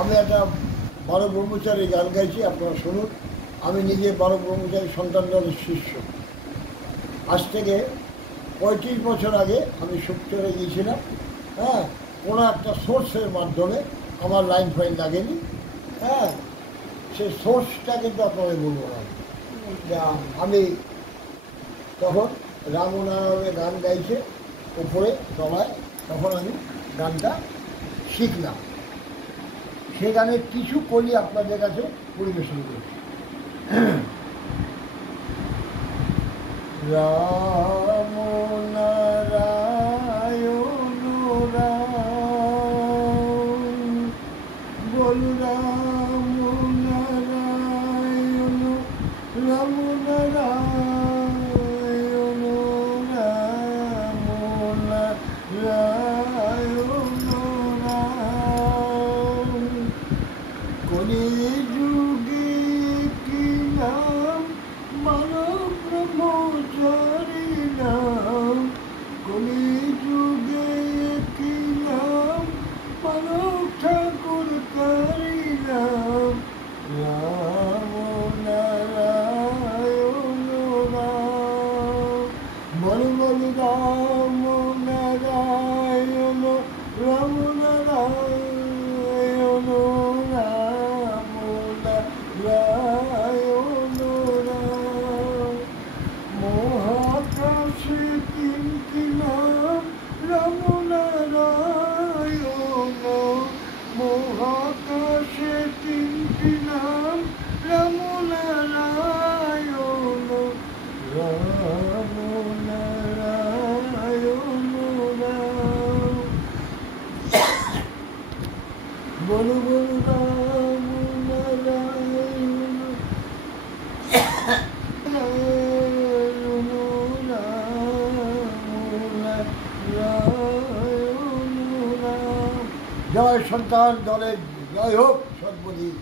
আমি একটা 12 ব্রহ্মচারী গান গাইছি, আপনারা শুনুন। আমি নিজে 12 ব্রহ্মচারী সন্তান দলের শিষ্য। আজ থেকে 35 বছর আগে আমি সুপ্তরে গিয়েছিলাম। হ্যাঁ, কোনো একটা সোর্সের মাধ্যমে আমার লাইন ফাইন লাগেনি। হ্যাঁ, সেই সোর্সটা কিন্তু আপনাদের বলবো না। আমি তখন রামনারায়ণের গান গাইছে উপরে তলায়, তখন আমি গানটা শিখলাম। সে গানের কিছু করি আপনাদের কাছে পরিবেশন করছি। রাম নারায়ণ রাম, বল রাম নারায়ণ, রাম নারায়ণ রাম নারায়ণ রাম। কলি যুগে কি নাম, মানব ব্রহ্মচারী নাম। কলি যুগে কি নাম, মানব ঠাকুর কারি নাম। রাম নারায়ণ রাম, বল বল রাম নারায়ণ, রাম নারায়ণ রাম নারায়ণ রাম। মহাকাশে তিনটি নাম, রাম নারায়ণ। মহাকাশে তিনটি নাম, রাম নারায়ণ। রাম নারায়ণ রাম, বল বল রাম নারায়ণ নারায়ণ রাম। জয় সন্তান দলের জয় হোক সর্বদিন।